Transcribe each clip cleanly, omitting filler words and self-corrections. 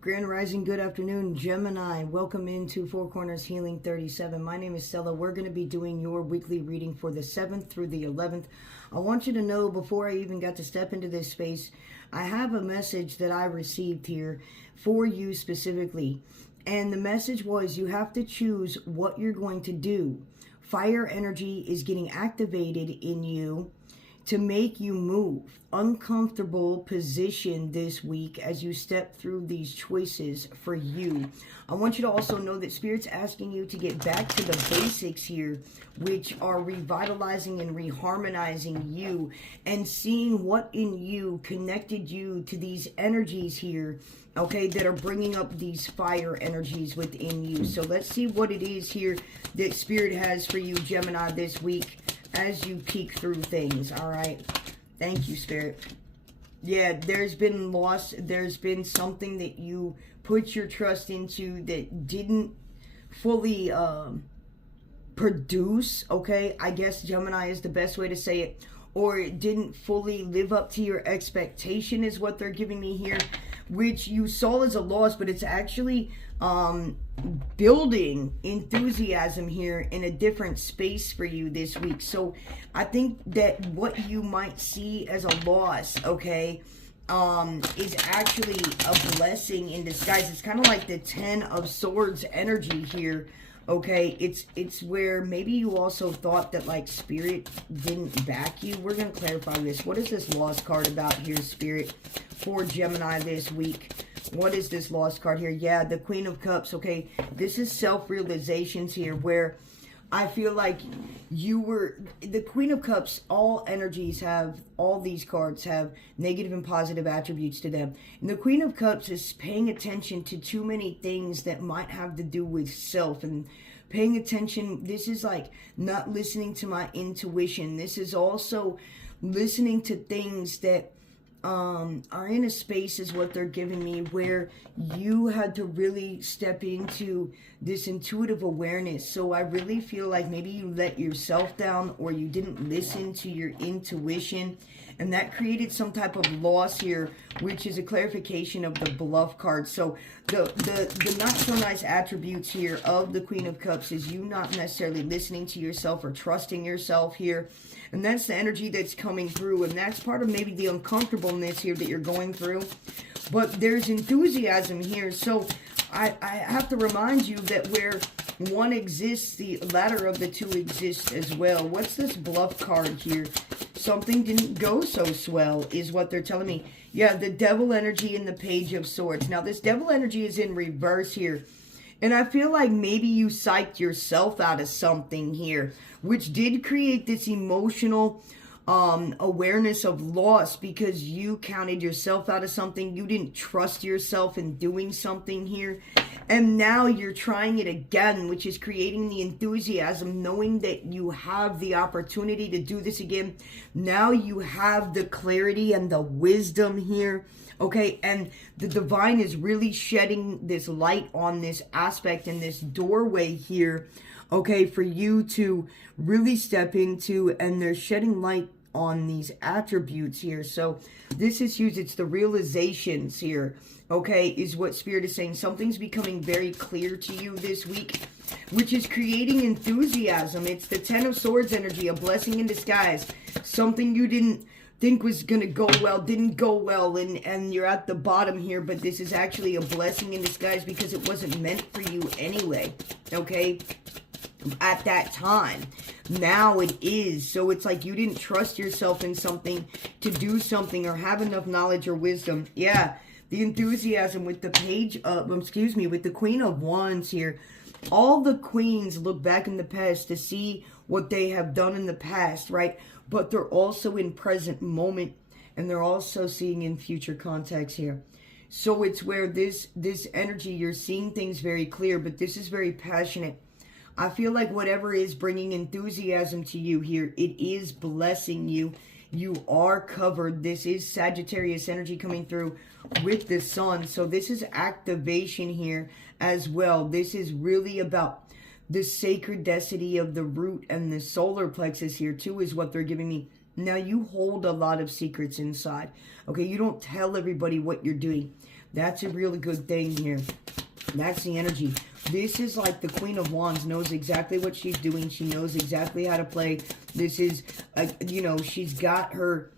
Grand Rising, good afternoon, Gemini. Welcome into Four Corners Healing 37. My name is Stella. We're going to be doing your weekly reading for the 7th through the 11th. I want you to know, before I even got to step into this space, I have a message that I received here for you specifically. And the message was, you have to choose what you're going to do. Fire energy is getting activated in you to make you move. Uncomfortable position this week as you step through these choices for you. I want you to also know that Spirit's asking you to get back to the basics here, which are revitalizing and reharmonizing you and seeing what in you connected you to these energies here, okay, that are bringing up these fire energies within you. So let's see what it is here that Spirit has for you, Gemini, this week as you peek through things. All right, thank you, Spirit. Yeah, there's been loss. There's been something that you put your trust into that didn't fully produce, okay? I guess Gemini is the best way to say it. Or it didn't fully live up to your expectation is what they're giving me here, which you saw as a loss, but it's actually building enthusiasm here in a different space for you this week. So I think that what you might see as a loss, okay, is actually a blessing in disguise. It's kind of like the 10 of Swords energy here. Okay, it's where maybe you also thought that like Spirit didn't back you. We're going to clarify this. What is this lost card about here, Spirit, for Gemini this week? What is this lost card here? Yeah, the Queen of Cups. Okay, this is self-realizations here where I feel like you were, the Queen of Cups, all energies have, all these cards have negative and positive attributes to them. And the Queen of Cups is paying attention to too many things that might have to do with self and paying attention. This is like not listening to my intuition. This is also listening to things that are in a space is what they're giving me where you had to really step into this intuitive awareness. So I really feel like maybe you let yourself down or you didn't listen to your intuition, and that created some type of loss here, which is a clarification of the bluff card. So the not so nice attributes here of the Queen of Cups is you not necessarily listening to yourself or trusting yourself here. And that's the energy that's coming through. And that's part of maybe the uncomfortableness here that you're going through. But there's enthusiasm here. So I have to remind you that where one exists, the latter of the two exists as well. What's this bluff card here? Something didn't go so swell is what they're telling me. Yeah, the Devil energy and the Page of Swords. Now, this Devil energy is in reverse here. And I feel like maybe you psyched yourself out of something here, which did create this emotional awareness of loss because you counted yourself out of something. You didn't trust yourself in doing something here. And now you're trying it again, which is creating the enthusiasm, knowing that you have the opportunity to do this again. Now you have the clarity and the wisdom here. Okay, and the divine is really shedding this light on this aspect and this doorway here, okay, for you to really step into, and they're shedding light on these attributes here. So this is huge. It's the realizations here, okay, is what Spirit is saying. Something's becoming very clear to you this week, which is creating enthusiasm. It's the 10 of Swords energy, a blessing in disguise. Something you didn't think was going to go well, didn't go well, and you're at the bottom here, but this is actually a blessing in disguise because it wasn't meant for you anyway, okay, at that time. Now it is. So it's like you didn't trust yourself in something to do something or have enough knowledge or wisdom. Yeah, the enthusiasm with the Page of, with the Queen of Wands here. All the queens look back in the past to see what they have done in the past, right? But they're also in present moment, and they're also seeing in future context here. So it's where this energy, you're seeing things very clear, but this is very passionate. I feel like whatever is bringing enthusiasm to you here, it is blessing you. You are covered. This is Sagittarius energy coming through with the sun. So this is activation here as well. This is really about the sacred destiny of the root and the solar plexus here too is what they're giving me. Now you hold a lot of secrets inside. Okay, you don't tell everybody what you're doing. That's a really good thing here. That's the energy. This is like the Queen of Wands knows exactly what she's doing. She knows exactly how to play. This is, you know, she's got her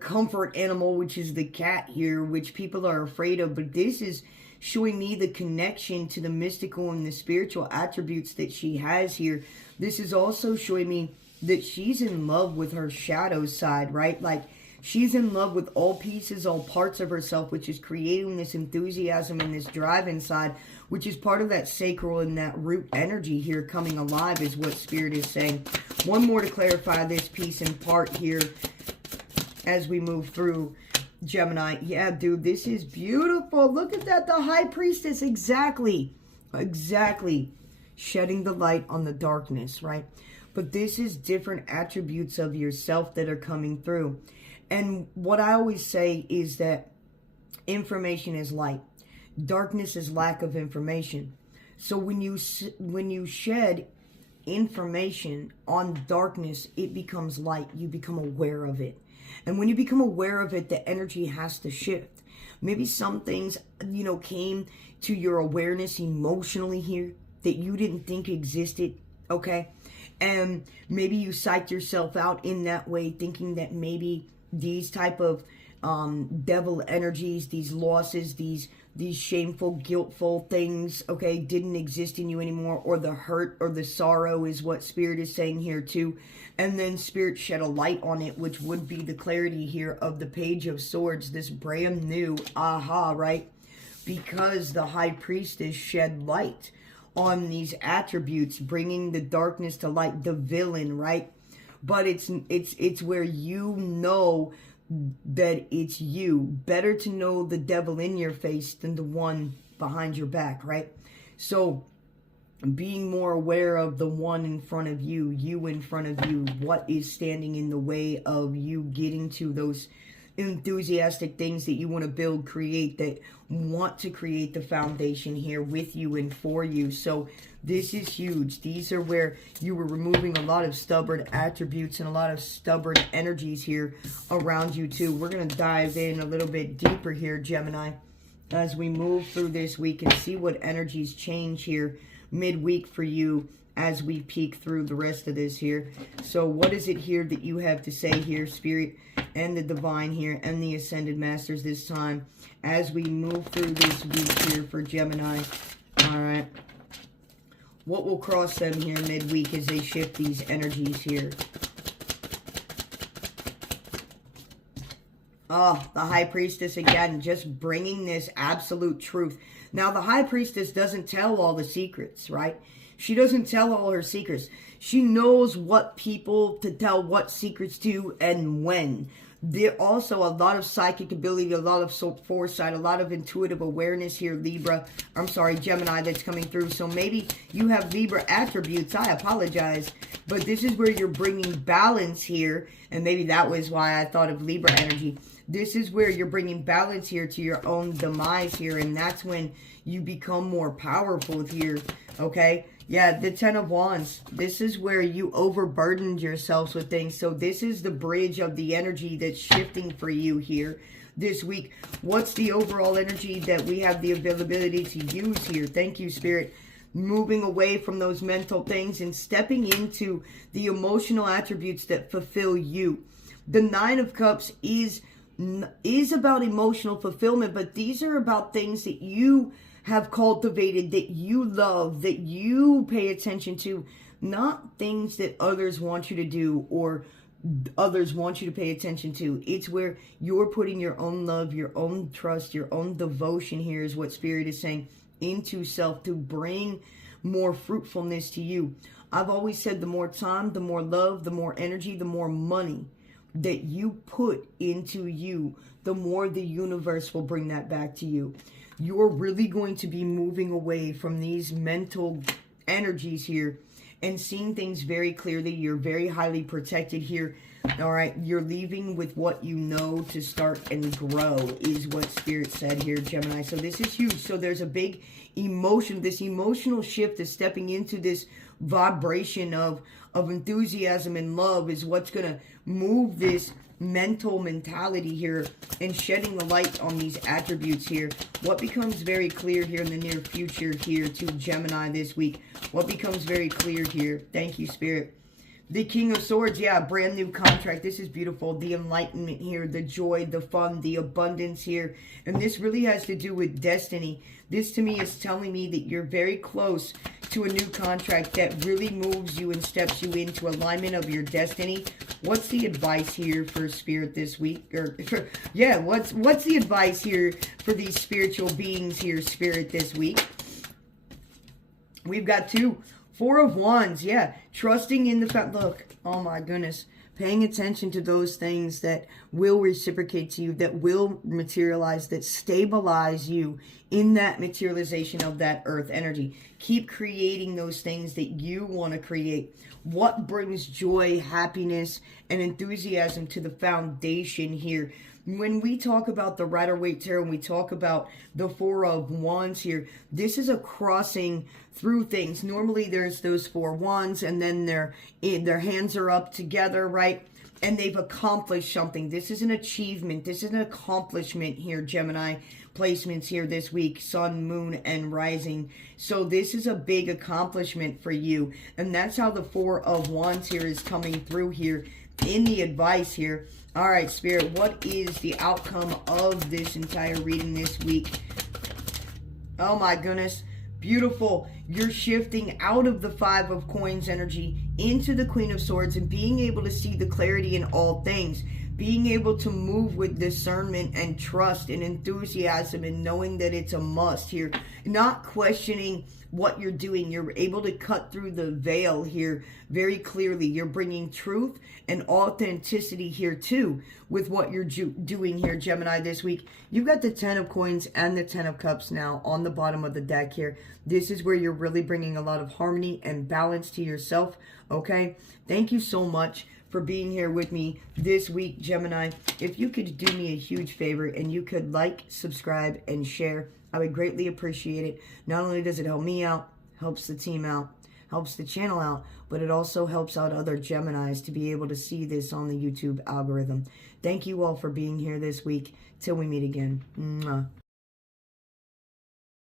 comfort animal, which is the cat here, which people are afraid of. But this is showing me the connection to the mystical and the spiritual attributes that she has here. This is also showing me that she's in love with her shadow side, right? Like, she's in love with all pieces, all parts of herself, which is creating this enthusiasm and this drive inside, which is part of that sacral and that root energy here coming alive, is what Spirit is saying. One more to clarify this piece in part here as we move through, Gemini. Yeah, dude, this is beautiful. Look at that, the High Priestess. Exactly. Shedding the light on the darkness, right? But this is different attributes of yourself that are coming through. And what I always say is that information is light. Darkness is lack of information. So when you shed information on darkness, it becomes light. You become aware of it. And when you become aware of it, the energy has to shift. Maybe some things, you know, came to your awareness emotionally here that you didn't think existed, okay? And maybe you psyched yourself out in that way, thinking that maybe these type of devil energies, these losses, these shameful, guiltful things, okay, didn't exist in you anymore, or the hurt or the sorrow is what Spirit is saying here too. And then Spirit shed a light on it, which would be the clarity here of the Page of Swords, this brand new aha, right? Because the High Priestess shed light on these attributes, bringing the darkness to light, the villain, right? But it's where you know that it's you. Better to know the devil in your face than the one behind your back, right? So being more aware of the one in front of you, you in front of you, what is standing in the way of you getting to those enthusiastic things that you want to build, create, that want to create the foundation here with you and for you. So this is huge. These are where you were removing a lot of stubborn attributes and a lot of stubborn energies here around you too. We're going to dive in a little bit deeper here, Gemini, as we move through this week and see what energies change here midweek for you as we peek through the rest of this here. So what is it here that you have to say here, Spirit and the Divine here and the Ascended Masters this time as we move through this week here for Gemini? All right. What will cross them here midweek as they shift these energies here? Oh, the High Priestess again, just bringing this absolute truth. Now, the High Priestess doesn't tell all the secrets, right? She doesn't tell all her secrets. She knows what people to tell what secrets to and when. There also a lot of psychic ability, a lot of foresight, a lot of intuitive awareness here, Gemini, that's coming through. So maybe you have Libra attributes. I apologize. But this is where you're bringing balance here. And maybe that was why I thought of Libra energy. This is where you're bringing balance here to your own demise here. And that's when you become more powerful here, okay? Yeah, the Ten of Wands. This is where you overburdened yourselves with things. So this is the bridge of the energy that's shifting for you here this week. What's the overall energy that we have the availability to use here? Thank you, Spirit. Moving away from those mental things and stepping into the emotional attributes that fulfill you. The Nine of Cups is about emotional fulfillment, but these are about things that you have cultivated, that you love, that you pay attention to, not things that others want you to do or others want you to pay attention to. It's where you're putting your own love, your own trust, your own devotion here is what Spirit is saying into self to bring more fruitfulness to you. I've always said the more time, the more love, the more energy, the more money that you put into you, the more the universe will bring that back to you. You're really going to be moving away from these mental energies here and seeing things very clearly. You're very highly protected here. All right. You're leaving with what you know to start and grow is what Spirit said here, Gemini. So this is huge. So there's a big emotion. This emotional shift is stepping into this vibration of enthusiasm and love is what's going to move this mental mentality here and shedding the light on these attributes here. What becomes very clear here in the near future here to Gemini this week? What becomes very clear here? Thank you, Spirit. The King of Swords, yeah, brand new contract. This is beautiful. The enlightenment here, the joy, the fun, the abundance here. And this really has to do with destiny. This to me is telling me that you're very close to a new contract that really moves you and steps you into alignment of your destiny. What's the advice here for Spirit this week? What's the advice here for these spiritual beings here, Spirit, this week? We've got 4 of Wands, yeah. Trusting in the fact, look, oh my goodness. Paying attention to those things that will reciprocate to you, that will materialize, that stabilize you in that materialization of that earth energy. Keep creating those things that you want to create. What brings joy, happiness, and enthusiasm to the foundation here? When we talk about the Rider-Waite Tarot, and we talk about the 4 of Wands here, this is a crossing through things. Normally there's those 4 wands and then their hands are up together, right? And they've accomplished something. This is an achievement. This is an accomplishment here, Gemini. Placements here this week, Sun, Moon, and Rising. So this is a big accomplishment for you. And that's how the 4 of Wands here is coming through here in the advice here. All right, Spirit, what is the outcome of this entire reading this week? Oh my goodness. Beautiful. You're shifting out of the 5 of Coins energy into the Queen of Swords and being able to see the clarity in all things. Being able to move with discernment and trust and enthusiasm and knowing that it's a must here. Not questioning what you're doing. You're able to cut through the veil here very clearly. You're bringing truth and authenticity here too with what you're doing here, Gemini, this week. You've got the 10 of Coins and the 10 of Cups now on the bottom of the deck here. This is where you're really bringing a lot of harmony and balance to yourself, okay? Thank you so much for being here with me this week, Gemini. If you could do me a huge favor and you could like, subscribe, and share, I would greatly appreciate it. Not only does it help me out, helps the team out, helps the channel out, but it also helps out other Geminis to be able to see this on the YouTube algorithm. Thank you all for being here this week. Till we meet again. Mwah.